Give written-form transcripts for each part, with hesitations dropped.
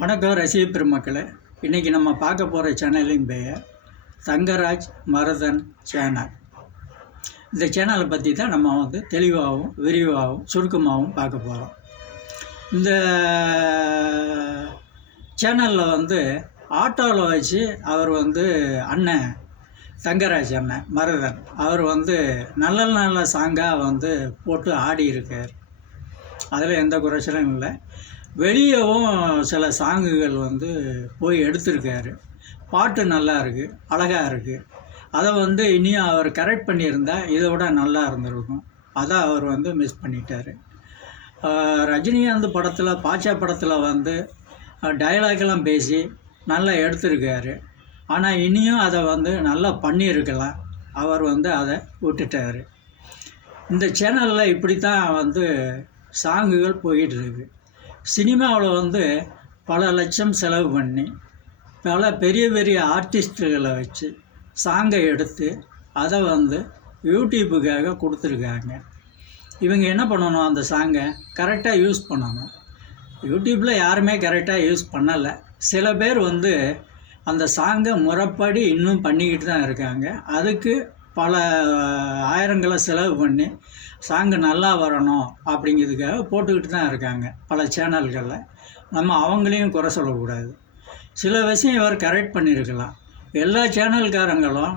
வணக்கம் ரசிக பெருமக்களே. இன்றைக்கி நம்ம பார்க்க போகிற சேனலின் பெயர் தங்கராஜ் மருதன் சேனல். இந்த சேனலை பற்றி தான் நம்ம தெளிவாகவும் விரிவாகவும் சுருக்கமாகவும் பார்க்க போகிறோம். இந்த சேனலில் ஆட்டோவில் வச்சு அவர் அண்ணன் தங்கராஜ் அண்ணன் மருதன் அவர் நல்ல நல்ல சாங்காக போட்டு ஆடி இருக்கார். அதில் எந்த குறைச்சலும் இல்லை. வெளியவும் சில சாங்குகள் போய் எடுத்திருக்காரு. பாட்டு நல்லா இருக்குது, அழகாக இருக்குது. அதை இனியும் அவர் கரெக்ட் பண்ணியிருந்தால் இதை விட நல்லா இருந்திருக்கும். அதை அவர் மிஸ் பண்ணிட்டார். ரஜினிகாந்த் படத்தில் பாட்சா படத்தில் டயலாக்லாம் பேசி நல்லா எடுத்திருக்காரு. ஆனால் இனியும் அதை நல்லா பண்ணியிருக்கலாம். அவர் அதை விட்டுட்டார். இந்த சேனலில் இப்படி தான் சாங்குகள் போயிட்டுருக்கு. சினிமாவில் பல லட்சம் செலவு பண்ணி பல பெரிய பெரிய ஆர்டிஸ்ட்டுகளை வச்சு சாங்கை எடுத்து அதை யூடியூப்புக்காக கொடுத்துருக்காங்க. இவங்க என்ன பண்ணணும், அந்த சாங்கை கரெக்டாக யூஸ் பண்ணணும். யூடியூப்பில் யாருமே கரெக்டாக யூஸ் பண்ணலை. சில பேர் அந்த சாங்கை முறைப்படி இன்னும் பண்ணிக்கிட்டு தான் இருக்காங்க. அதுக்கு பல ஆயிரங்களை செலவு பண்ணி சாங்கு நல்லா வரணும் அப்படிங்கிறதுக்காக போட்டுக்கிட்டு தான் இருக்காங்க பல சேனல்களில். நம்ம அவங்களையும் குறை சொல்லக்கூடாது. சில விஷயம் இவர் கரெக்ட் பண்ணியிருக்கலாம். எல்லா சேனல்காரங்களும்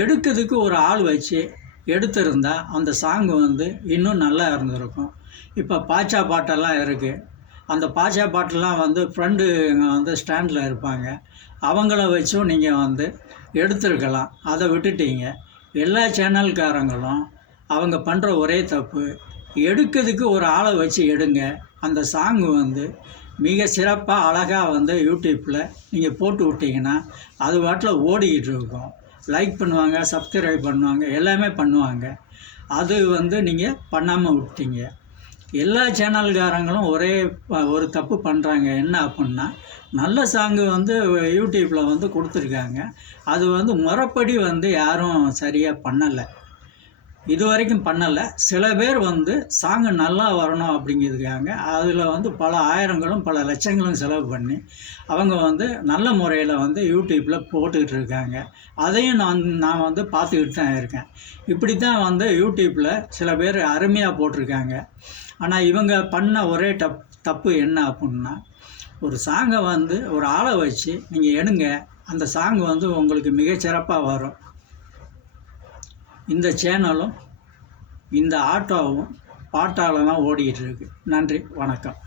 எடுக்கிறதுக்கு ஒரு ஆள் வச்சு எடுத்திருந்தால் அந்த சாங்கு இன்னும் நல்லா இருந்திருக்கும். இப்போ பாட்சா பாட்டெல்லாம் இருக்குது. அந்த பாட்சா பாட்டெல்லாம் ஃப்ரெண்டுங்க ஸ்டாண்டில் இருப்பாங்க. அவங்கள வச்சும் நீங்கள் எடுத்துருக்கலாம். அதை விட்டுட்டீங்க. எல்லா சேனல்காரங்களும் அவங்க பண்ணுற ஒரே தப்பு, எடுக்கிறதுக்கு ஒரு ஆளை வச்சு எடுங்க. அந்த சாங்கு மிக சிறப்பாக அழகாக யூடியூப்பில் நீங்கள் போட்டு விட்டிங்கன்னா அது பாட்டில் ஓடிக்கிட்டு இருக்கும். லைக் பண்ணுவாங்க, சப்ஸ்கிரைப் பண்ணுவாங்க, எல்லாமே பண்ணுவாங்க. அது நீங்கள் பண்ணாமல் விட்டீங்க. எல்லா சேனல்காரங்களும் ஒரு தப்பு பண்ணுறாங்க. என்ன அப்படின்னா, நல்ல சாங்கு யூடியூப்பில் கொடுத்துருக்காங்க. அது முறைப்படி யாரும் சரியாக பண்ணலை, இது வரைக்கும் பண்ணலை. சில பேர் சாங்கு நல்லா வரணும் அப்படிங்கிறதுக்காக அதில் பல ஆயிரங்களும் பல லட்சங்களும் செலவு பண்ணி அவங்க நல்ல முறையில் யூடியூப்பில் போட்டுக்கிட்டு இருக்காங்க. அதையும் நான் பார்த்துக்கிட்டு தான் இருக்கேன். இப்படி தான் யூடியூப்பில் சில பேர் அருமையாக போட்டிருக்காங்க. ஆனால் இவங்க பண்ண ஒரே தப்பு என்ன அப்படின்னா, ஒரு சாங்கை ஒரு ஆளை வச்சு நீங்கள் எடுங்க. அந்த சாங்கு உங்களுக்கு மிகச்சிறப்பாக வரும். இந்த சேனலும் இந்த ஆட்டோவும் பாட்டால் தான் ஓடிக்கிட்டு இருக்கு. நன்றி, வணக்கம்.